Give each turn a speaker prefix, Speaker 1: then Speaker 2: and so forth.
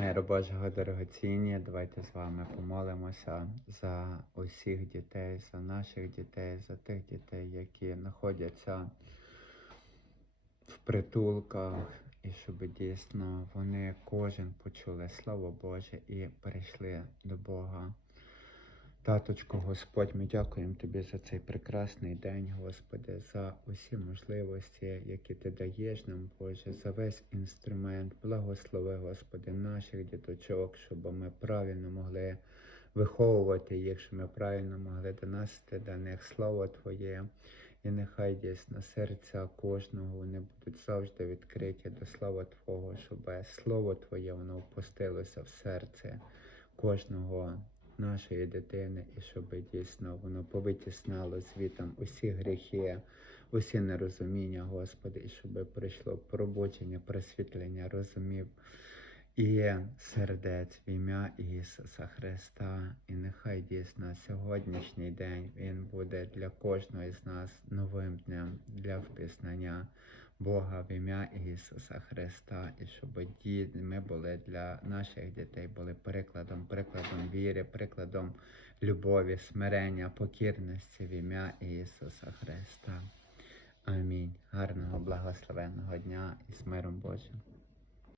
Speaker 1: Миру Божого дорогоцінні, давайте з вами помолимося за усіх дітей, за наших дітей, за тих дітей, які знаходяться в притулках, і щоб дійсно вони кожен почули Слово Боже і перейшли до Бога. Таточко, Господь, ми дякуємо Тобі за цей прекрасний день, Господи, за усі можливості, які Ти даєш нам, Боже, за весь інструмент. Благослови, Господи, наших діточок, щоб ми правильно могли виховувати їх, щоб ми правильно могли доносити до них Слово Твоє. І нехай дійсно серця кожного вони будуть завжди відкриті до слова Твого, щоб Слово Твоє воно впустилося в серце кожного нашої дитини, і щоб дійсно воно повитіснало звітом усі гріхи, усі нерозуміння, Господи, і щоб прийшло пробудження, просвітлення розумів і сердець в ім'я Ісуса Христа. І нехай дійсно сьогоднішній день Він буде для кожного з нас новим днем для впізнання Бога в ім'я Ісуса Христа, і щоб ми були для наших дітей були прикладом, прикладом віри, прикладом любові, смирення, покірності в ім'я Ісуса Христа. Амінь. Гарного благословенного дня і з миром Божим.